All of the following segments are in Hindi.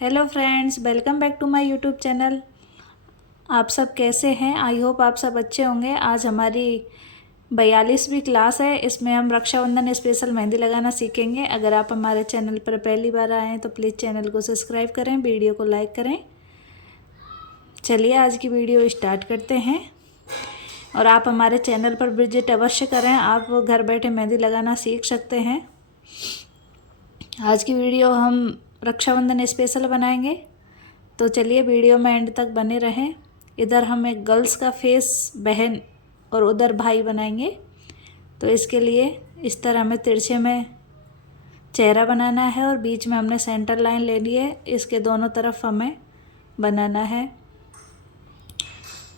Hello friends, welcome back to my YouTube channel. आप सब कैसे हैं? आई होप आप सब अच्छे होंगे। आज हमारी 42वीं क्लास है। इसमें हम रक्षाबंधन स्पेशल मेहंदी लगाना सीखेंगे। अगर आप हमारे चैनल पर पहली बार आए हैं तो प्लीज़ चैनल को सब्सक्राइब करें, वीडियो को लाइक करें। चलिए आज की वीडियो स्टार्ट करते हैं। और आप हमारे चैनल पर विजिट अवश्य करें, आप घर बैठे मेहंदी लगाना सीख सकते हैं। आज की वीडियो हम रक्षाबंधन स्पेशल बनाएंगे, तो चलिए वीडियो में एंड तक बने रहें। इधर हम एक गर्ल्स का फेस बहन और उधर भाई बनाएंगे। तो इसके लिए इस तरह हमें तिरछे में चेहरा बनाना है और बीच में हमने सेंटर लाइन लेनी है। इसके दोनों तरफ हमें बनाना है।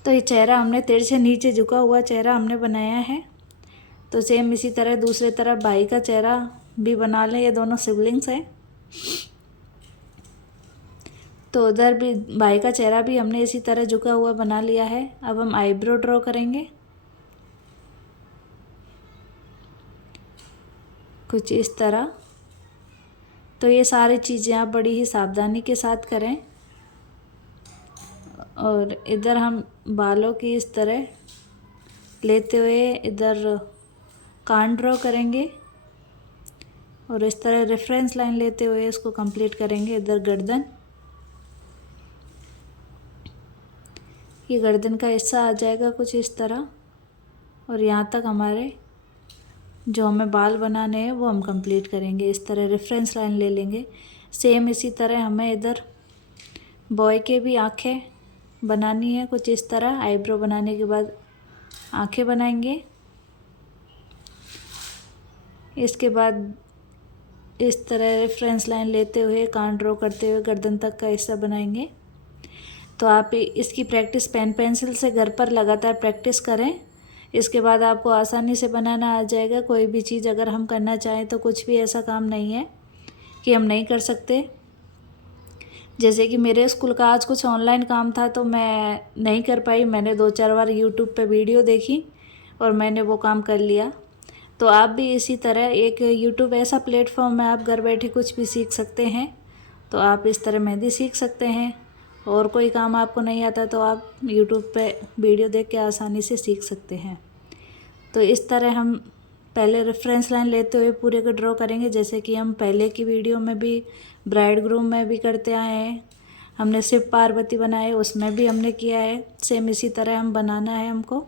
तो ये चेहरा हमने तिरछे नीचे झुका हुआ चेहरा हमने बनाया है। तो सेम इसी तरह दूसरी तरफ भाई का चेहरा भी बना लें। ये दोनों सिबलिंग्स हैं, तो उधर भी भाई का चेहरा भी हमने इसी तरह झुका हुआ बना लिया है। अब हम आईब्रो ड्रॉ करेंगे कुछ इस तरह। तो ये सारी चीज़ें आप बड़ी ही सावधानी के साथ करें। और इधर हम बालों की इस तरह लेते हुए इधर कान ड्रॉ करेंगे और इस तरह रेफरेंस लाइन लेते हुए इसको कंप्लीट करेंगे। इधर गर्दन, ये गर्दन का हिस्सा आ जाएगा कुछ इस तरह। और यहाँ तक हमारे जो हमें बाल बनाने हैं वो हम कंप्लीट करेंगे। इस तरह रेफरेंस लाइन ले लेंगे। सेम इसी तरह हमें इधर बॉय के भी आँखें बनानी है कुछ इस तरह। आईब्रो बनाने के बाद आँखें बनाएंगे। इसके बाद इस तरह रेफरेंस लाइन लेते हुए कान ड्रॉ करते हुए गर्दन तक का हिस्सा बनाएंगे। तो आप इसकी प्रैक्टिस पेन पेंसिल से घर पर लगातार प्रैक्टिस करें। इसके बाद आपको आसानी से बनाना आ जाएगा। कोई भी चीज़ अगर हम करना चाहें तो कुछ भी ऐसा काम नहीं है कि हम नहीं कर सकते। जैसे कि मेरे स्कूल का आज कुछ ऑनलाइन काम था तो मैं नहीं कर पाई। मैंने 2-4 बार यूट्यूब पे वीडियो देखी और मैंने वो काम कर लिया। तो आप भी इसी तरह, एक यूट्यूब ऐसा प्लेटफॉर्म है, आप घर बैठे कुछ भी सीख सकते हैं। तो आप इस तरह मेहंदी सीख सकते हैं। और कोई काम आपको नहीं आता तो आप यूट्यूब पे वीडियो देख के आसानी से सीख सकते हैं। तो इस तरह हम पहले रेफरेंस लाइन लेते हुए पूरे को ड्रॉ करेंगे, जैसे कि हम पहले की वीडियो में भी ब्राइड ग्रूम में भी करते आए हैं। हमने शिव पार्वती बनाए, उसमें भी हमने किया है। सेम इसी तरह हम बनाना है हमको।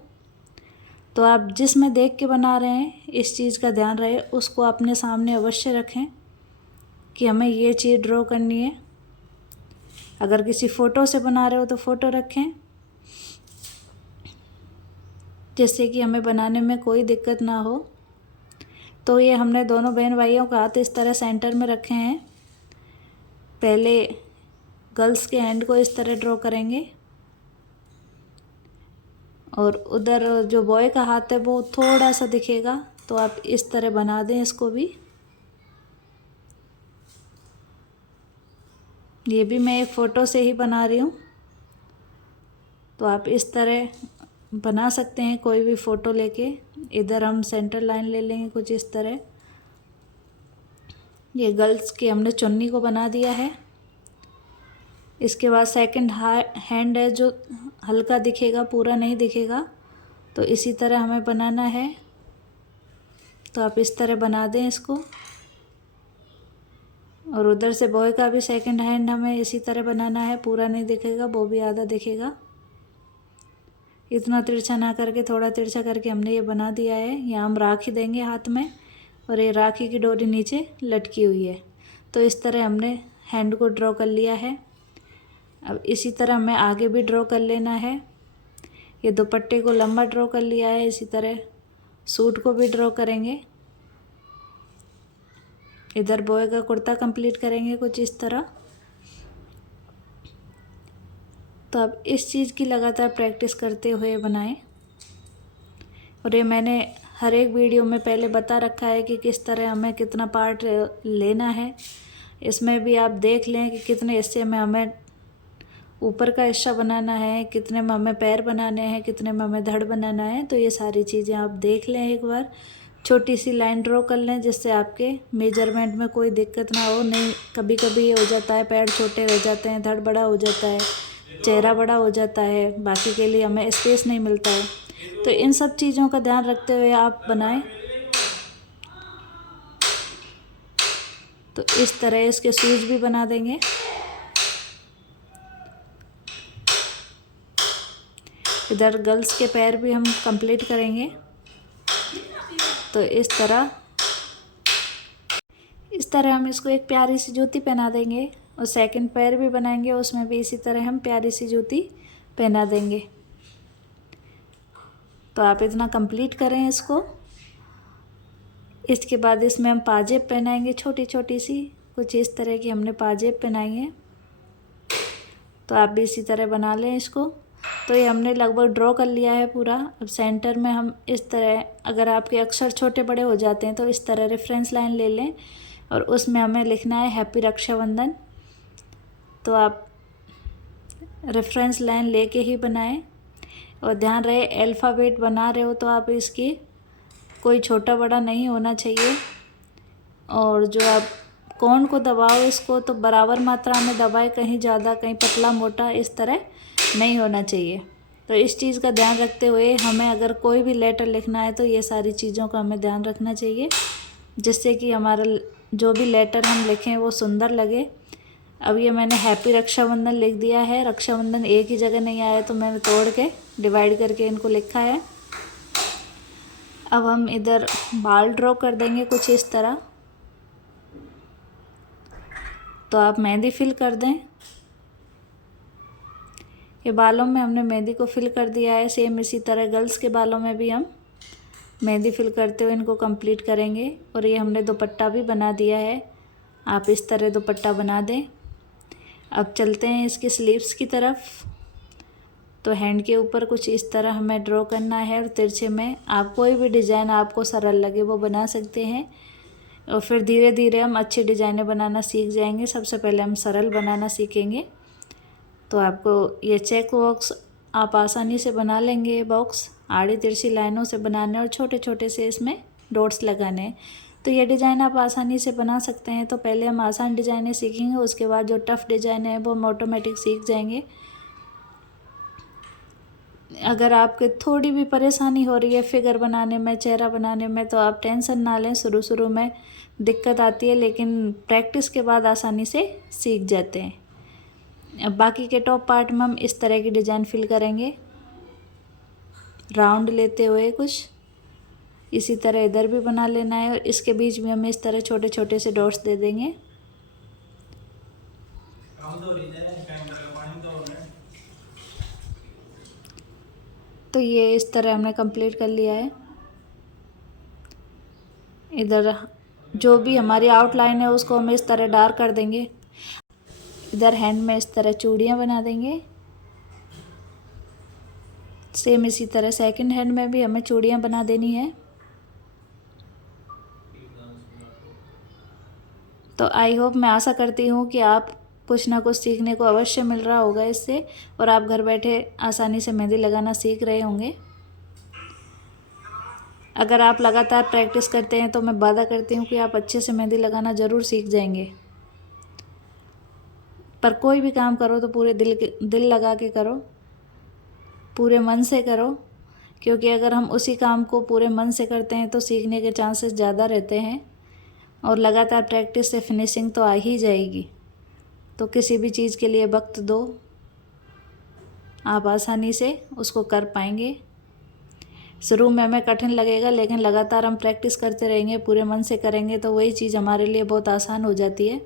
तो आप जिसमें देख के बना रहे हैं इस चीज़ का ध्यान रहे, उसको अपने सामने अवश्य रखें कि हमें ये चीज़ ड्रॉ करनी है। अगर किसी फ़ोटो से बना रहे हो तो फ़ोटो रखें, जिससे कि हमें बनाने में कोई दिक्कत ना हो। तो ये हमने दोनों बहन भाइयों का हाथ इस तरह सेंटर में रखे हैं। पहले गर्ल्स के हैंड को इस तरह ड्रॉ करेंगे और उधर जो बॉय का हाथ है वो थोड़ा सा दिखेगा, तो आप इस तरह बना दें इसको भी। ये भी मैं एक फ़ोटो से ही बना रही हूँ, तो आप इस तरह बना सकते हैं कोई भी फ़ोटो लेके। इधर हम सेंटर लाइन ले लेंगे कुछ इस तरह। ये गर्ल्स की हमने चुन्नी को बना दिया है। इसके बाद सेकंड हैंड है जो हल्का दिखेगा, पूरा नहीं दिखेगा, तो इसी तरह हमें बनाना है। तो आप इस तरह बना दें इसको। और उधर से बॉय का भी सेकंड हैंड हमें इसी तरह बनाना है, पूरा नहीं दिखेगा, वो भी आधा दिखेगा। इतना तिरछा ना करके थोड़ा तिरछा करके हमने ये बना दिया है। यहाँ हम राखी देंगे हाथ में और ये राखी की डोरी नीचे लटकी हुई है। तो इस तरह हमने हैंड को ड्रॉ कर लिया है। अब इसी तरह हमें आगे भी ड्रॉ कर लेना है। ये दुपट्टे को लंबा ड्रॉ कर लिया है। इसी तरह सूट को भी ड्रॉ करेंगे। इधर बॉय का कुर्ता कंप्लीट करेंगे कुछ इस तरह। तो अब इस चीज़ की लगातार प्रैक्टिस करते हुए बनाएं। और ये मैंने हर एक वीडियो में पहले बता रखा है कि किस तरह हमें कितना पार्ट लेना है। इसमें भी आप देख लें कि कितने हिस्से में हमें ऊपर का हिस्सा बनाना है, कितने में हमें पैर बनाने हैं, कितने में हमें धड़ बनाना है। तो ये सारी चीज़ें आप देख लें एक बार, छोटी सी लाइन ड्रॉ कर लें जिससे आपके मेजरमेंट में कोई दिक्कत ना हो। नहीं, कभी कभी ये हो जाता है पैर छोटे रह जाते हैं, धड़ बड़ा हो जाता है, चेहरा बड़ा हो जाता है, बाकी के लिए हमें स्पेस नहीं मिलता है। तो इन सब चीज़ों का ध्यान रखते हुए आप बनाएं। तो इस तरह इसके शूज भी बना देंगे। इधर गर्ल्स के पैर भी हम कंप्लीट करेंगे। तो इस तरह हम इसको एक प्यारी सी जूती पहना देंगे और सेकंड पैर भी बनाएंगे, उसमें भी इसी तरह हम प्यारी सी जूती पहना देंगे। तो आप इतना कंप्लीट करें इसको। इसके बाद इसमें हम पाजेब पहनाएंगे, छोटी छोटी सी कुछ इस तरह की हमने पाजेब पहनाई है। तो आप भी इसी तरह बना लें इसको। तो ये हमने लगभग ड्रॉ कर लिया है पूरा। अब सेंटर में हम इस तरह, अगर आपके अक्षर छोटे बड़े हो जाते हैं तो इस तरह रेफरेंस लाइन ले लें और उसमें हमें लिखना है हैप्पी रक्षाबंधन। तो आप रेफरेंस लाइन लेके ही बनाएं और ध्यान रहे अल्फ़ाबेट बना रहे हो तो आप इसकी कोई छोटा बड़ा नहीं होना चाहिए। और जो आप कोण को दबाओ इसको तो बराबर मात्रा में दबाए, कहीं ज़्यादा कहीं पतला मोटा इस तरह नहीं होना चाहिए। तो इस चीज़ का ध्यान रखते हुए हमें अगर कोई भी लेटर लिखना है तो ये सारी चीज़ों का हमें ध्यान रखना चाहिए, जिससे कि हमारा जो भी लेटर हम लिखें वो सुंदर लगे। अब ये मैंने हैप्पी रक्षाबंधन लिख दिया है। रक्षाबंधन एक ही जगह नहीं आया तो मैंने तोड़ के डिवाइड करके इनको लिखा है। अब हम इधर बाल ड्रॉ कर देंगे कुछ इस तरह। तो आप मेहंदी फिल कर दें। ये बालों में हमने मेहंदी को फिल कर दिया है। सेम इसी तरह गर्ल्स के बालों में भी हम मेहंदी फिल करते हुए इनको कंप्लीट करेंगे। और ये हमने दुपट्टा भी बना दिया है। आप इस तरह दुपट्टा बना दें। अब चलते हैं इसकी स्लीव्स की तरफ। तो हैंड के ऊपर कुछ इस तरह हमें ड्रॉ करना है और तिरछे में आप कोई भी डिज़ाइन आपको सरल लगे वो बना सकते हैं। और फिर धीरे धीरे हम अच्छी डिज़ाइनें बनाना सीख जाएंगे। सबसे पहले हम सरल बनाना सीखेंगे। तो आपको ये चेक बॉक्स आप आसानी से बना लेंगे। बॉक्स आड़ी तिरछी लाइनों से बनाने और छोटे छोटे से इसमें डॉट्स लगाने। तो ये डिज़ाइन आप आसानी से बना सकते हैं। तो पहले हम आसान डिज़ाइनें सीखेंगे, उसके बाद जो टफ़ डिज़ाइन है वो हम ऑटोमेटिक सीख जाएंगे। अगर आपके थोड़ी भी परेशानी हो रही है फिगर बनाने में, चेहरा बनाने में, तो आप टेंशन ना लें। शुरू में दिक्कत आती है लेकिन प्रैक्टिस के बाद आसानी से सीख जाते हैं। अब बाकी के टॉप पार्ट में हम इस तरह की डिज़ाइन फिल करेंगे, राउंड लेते हुए कुछ इसी तरह इधर भी बना लेना है। और इसके बीच में हम इस तरह छोटे छोटे से डॉट्स दे देंगे। तो ये इस तरह हमने कंप्लीट कर लिया है। इधर जो भी हमारी आउटलाइन है उसको हम इस तरह डार्क कर देंगे। इधर हैंड में इस तरह चूड़ियाँ बना देंगे। सेम इसी तरह सेकंड हैंड में भी हमें चूड़ियाँ बना देनी है। तो आई होप, मैं आशा करती हूँ कि आप कुछ ना कुछ सीखने को अवश्य मिल रहा होगा इससे और आप घर बैठे आसानी से मेहंदी लगाना सीख रहे होंगे। अगर आप लगातार प्रैक्टिस करते हैं तो मैं वादा करती हूँ कि आप अच्छे से मेहंदी लगाना ज़रूर सीख जाएंगे। पर कोई भी काम करो तो पूरे दिल लगा के करो, पूरे मन से करो, क्योंकि अगर हम उसी काम को पूरे मन से करते हैं तो सीखने के चांसेस ज़्यादा रहते हैं। और लगातार प्रैक्टिस से फिनिशिंग तो आ ही जाएगी। तो किसी भी चीज़ के लिए वक्त दो, आप आसानी से उसको कर पाएंगे। शुरू में हमें कठिन लगेगा लेकिन लगातार हम प्रैक्टिस करते रहेंगे, पूरे मन से करेंगे तो वही चीज़ हमारे लिए बहुत आसान हो जाती है।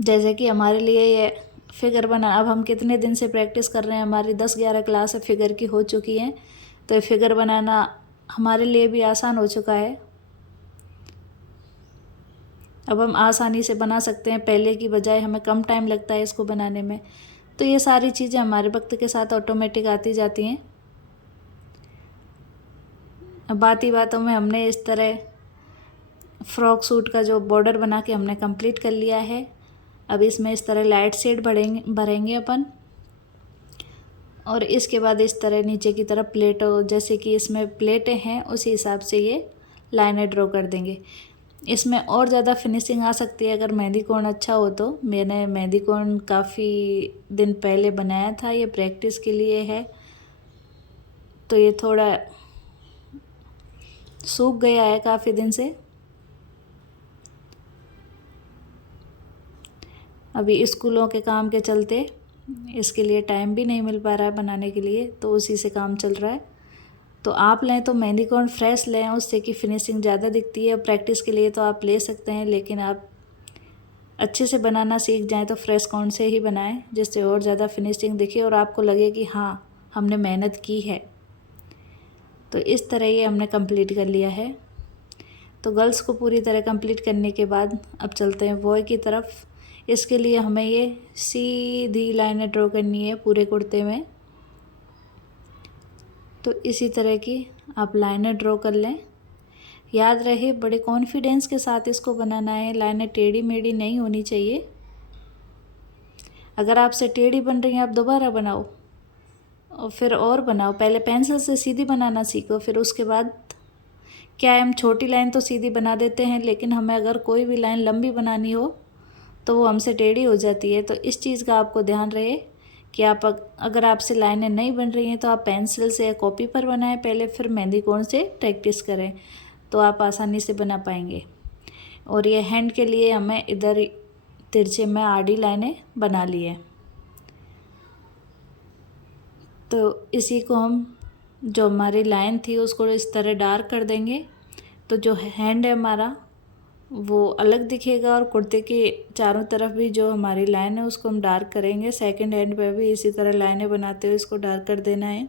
जैसे कि हमारे लिए ये फिगर बना, अब हम कितने दिन से प्रैक्टिस कर रहे हैं, हमारी 10-11 क्लास फिगर की हो चुकी हैं। तो ये फिगर बनाना हमारे लिए भी आसान हो चुका है। अब हम आसानी से बना सकते हैं, पहले की बजाय हमें कम टाइम लगता है इसको बनाने में। तो ये सारी चीज़ें हमारे वक्त के साथ ऑटोमेटिक आती जाती हैं। अब बात ही बातों में हमने इस तरह फ्रॉक सूट का जो बॉर्डर बना के हमने कंप्लीट कर लिया है। अब इसमें इस तरह लाइट शेड भरेंगे अपन। और इसके बाद इस तरह नीचे की तरफ प्लेटों, जैसे कि इसमें प्लेटें हैं उसी हिसाब से ये लाइनें ड्रॉ कर देंगे। इसमें और ज़्यादा फिनिशिंग आ सकती है अगर मेहंदी कोन अच्छा हो तो। मैंने मेहंदी कोन काफ़ी दिन पहले बनाया था, ये प्रैक्टिस के लिए है, तो ये थोड़ा सूख गया है काफ़ी दिन से। अभी स्कूलों के काम के चलते इसके लिए टाइम भी नहीं मिल पा रहा है बनाने के लिए, तो उसी से काम चल रहा है। तो आप लें तो मेहंदी कोन फ्रेश लें, उससे कि फिनिशिंग ज़्यादा दिखती है। प्रैक्टिस के लिए तो आप ले सकते हैं, लेकिन आप अच्छे से बनाना सीख जाएं तो फ्रेश कोन से ही बनाएं, जिससे और ज़्यादा फिनिशिंग दिखे और आपको लगे कि हाँ हमने मेहनत की है। तो इस तरह ये हमने कंप्लीट कर लिया है। तो गर्ल्स को पूरी तरह कंप्लीट करने के बाद अब चलते हैं बॉय की तरफ। इसके लिए हमें ये सीधी लाइनें ड्रॉ करनी है पूरे कुर्ते में। तो इसी तरह की आप लाइनें ड्रॉ कर लें। याद रहे बड़े कॉन्फिडेंस के साथ इसको बनाना है, लाइनें टेढ़ी मेढ़ी नहीं होनी चाहिए। अगर आपसे टेढ़ी बन रही हैं आप दोबारा बनाओ और फिर और बनाओ। पहले पेंसिल से सीधी बनाना सीखो, फिर उसके बाद क्या है, हम छोटी लाइन तो सीधी बना देते हैं, लेकिन हमें अगर कोई भी लाइन लंबी बनानी हो तो वो हमसे टेढ़ी हो जाती है। तो इस चीज़ का आपको ध्यान रहे कि आप अगर आपसे लाइनें नहीं बन रही हैं तो आप पेंसिल से या कॉपी पर बनाएं पहले, फिर मेहंदी कोन से प्रैक्टिस करें, तो आप आसानी से बना पाएंगे। और ये हैंड के लिए हमें इधर तिरछे में आड़ी लाइनें बना ली है। तो इसी को हम, जो हमारी लाइन थी उसको इस तरह डार्क कर देंगे, तो जो हैंड है हमारा वो अलग दिखेगा। और कुर्ते के चारों तरफ भी जो हमारी लाइन है उसको हम डार्क करेंगे। सेकंड हैंड पे भी इसी तरह लाइनें बनाते हुए इसको डार्क कर देना है।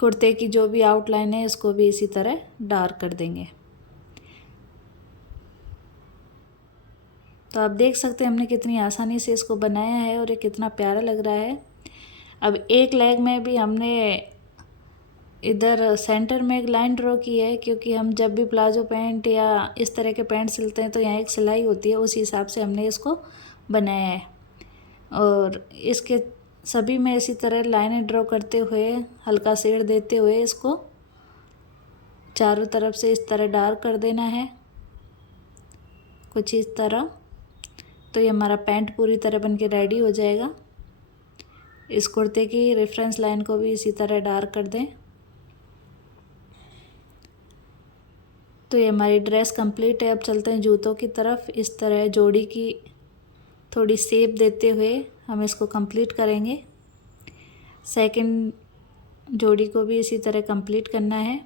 कुर्ते की जो भी आउटलाइन है इसको भी इसी तरह डार्क कर देंगे। तो आप देख सकते हैं हमने कितनी आसानी से इसको बनाया है और ये कितना प्यारा लग रहा है। अब एक लेग में भी हमने इधर सेंटर में एक लाइन ड्रॉ की है, क्योंकि हम जब भी प्लाजो पैंट या इस तरह के पैंट सिलते हैं तो यहाँ एक सिलाई होती है, उसी हिसाब से हमने इसको बनाया है। और इसके सभी में इसी तरह लाइनें ड्रॉ करते हुए, हल्का शेड देते हुए इसको चारों तरफ से इस तरह डार्क कर देना है, कुछ इस तरह। तो ये हमारा पैंट पूरी तरह बन के रेडी हो जाएगा। इस कुर्ते की रेफरेंस लाइन को भी इसी तरह डार्क कर दें। तो ये हमारी ड्रेस कंप्लीट है। अब चलते हैं जूतों की तरफ। इस तरह जोड़ी की थोड़ी शेप देते हुए हम इसको कंप्लीट करेंगे। सेकंड जोड़ी को भी इसी तरह कंप्लीट करना है।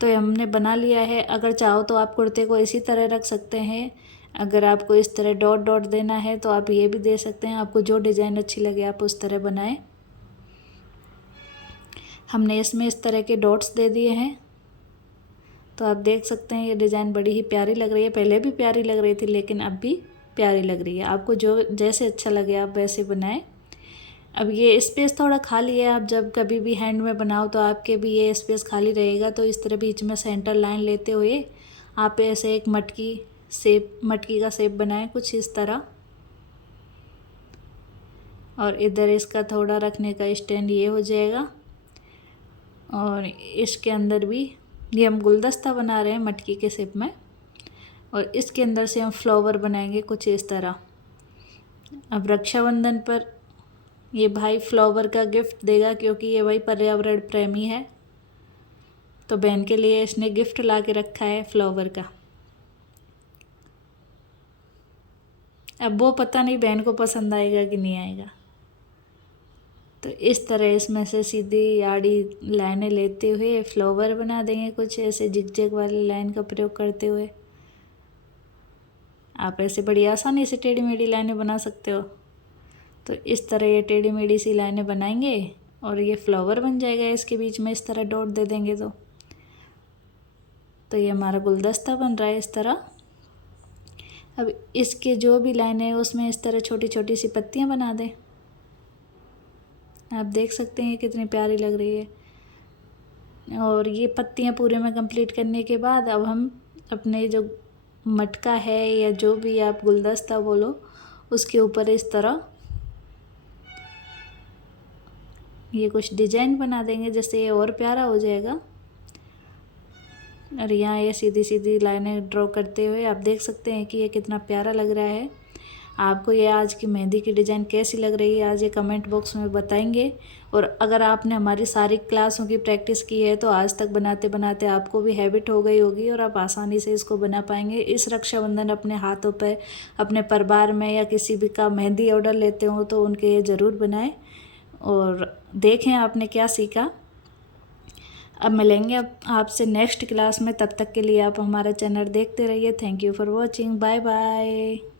तो ये हमने बना लिया है। अगर चाहो तो आप कुर्ते को इसी तरह रख सकते हैं। अगर आपको इस तरह डॉट डॉट देना है तो आप ये भी दे सकते हैं। आपको जो डिज़ाइन अच्छी लगे आप उस तरह बनाएं। हमने इसमें इस तरह के डॉट्स दे दिए हैं। तो आप देख सकते हैं ये डिज़ाइन बड़ी ही प्यारी लग रही है। पहले भी प्यारी लग रही थी, लेकिन अब भी प्यारी लग रही है। आपको जो जैसे अच्छा लगे आप वैसे बनाएं। अब ये स्पेस थोड़ा खाली है, आप जब कभी भी हैंड में बनाओ तो आपके भी ये स्पेस खाली रहेगा। तो इस तरह बीच में सेंटर लाइन लेते हुए आप ऐसे एक मटकी का शेप बनाएं कुछ इस तरह। और इधर इसका थोड़ा रखने का स्टैंड ये हो जाएगा। और इसके अंदर भी ये हम गुलदस्ता बना रहे हैं मटकी के शेप में, और इसके अंदर से हम फ्लावर बनाएंगे कुछ इस तरह। अब रक्षाबंधन पर ये भाई फ्लावर का गिफ्ट देगा, क्योंकि ये भाई पर्यावरण प्रेमी है, तो बहन के लिए इसने गिफ्ट ला के रखा है फ्लावर का। अब वो पता नहीं बहन को पसंद आएगा कि नहीं आएगा। तो इस तरह इसमें से सीधी आड़ी लाइनें लेते हुए फ्लावर बना देंगे कुछ ऐसे जिगजैग वाली लाइन का प्रयोग करते हुए। आप ऐसे बड़ी आसानी से टेढ़ी मेढ़ी लाइनें बना सकते हो। तो इस तरह ये टेढ़ी मेढ़ी सी लाइनें बनाएंगे और ये फ्लावर बन जाएगा। इसके बीच में इस तरह डॉट दे देंगे तो ये हमारा गुलदस्ता बन रहा है इस तरह। अब इसके जो भी लाइनें हैं उसमें इस तरह छोटी छोटी सी पत्तियां बना दें। आप देख सकते हैं कितनी प्यारी लग रही है। और ये पत्तियां पूरे में कंप्लीट करने के बाद अब हम अपने जो मटका है या जो भी आप गुलदस्ता बोलो, उसके ऊपर इस तरह ये कुछ डिजाइन बना देंगे, जिससे ये और प्यारा हो जाएगा। और यहाँ ये सीधी सीधी लाइनें ड्रॉ करते हुए आप देख सकते हैं कि ये कितना प्यारा लग रहा है। आपको ये आज की मेहंदी की डिज़ाइन कैसी लग रही है, आज ये कमेंट बॉक्स में बताएंगे। और अगर आपने हमारी सारी क्लासों की प्रैक्टिस की है तो आज तक बनाते बनाते आपको भी हैबिट हो गई होगी और आप आसानी से इसको बना पाएंगे। इस रक्षाबंधन अपने हाथों पे अपने परिवार में या किसी भी का मेहंदी ऑर्डर लेते हो तो उनके ये ज़रूर बनाएं और देखें आपने क्या सीखा। अब मिलेंगे अब आपसे नेक्स्ट क्लास में, तब तक के लिए आप हमारा चैनल देखते रहिए। Thank you for watching, bye bye.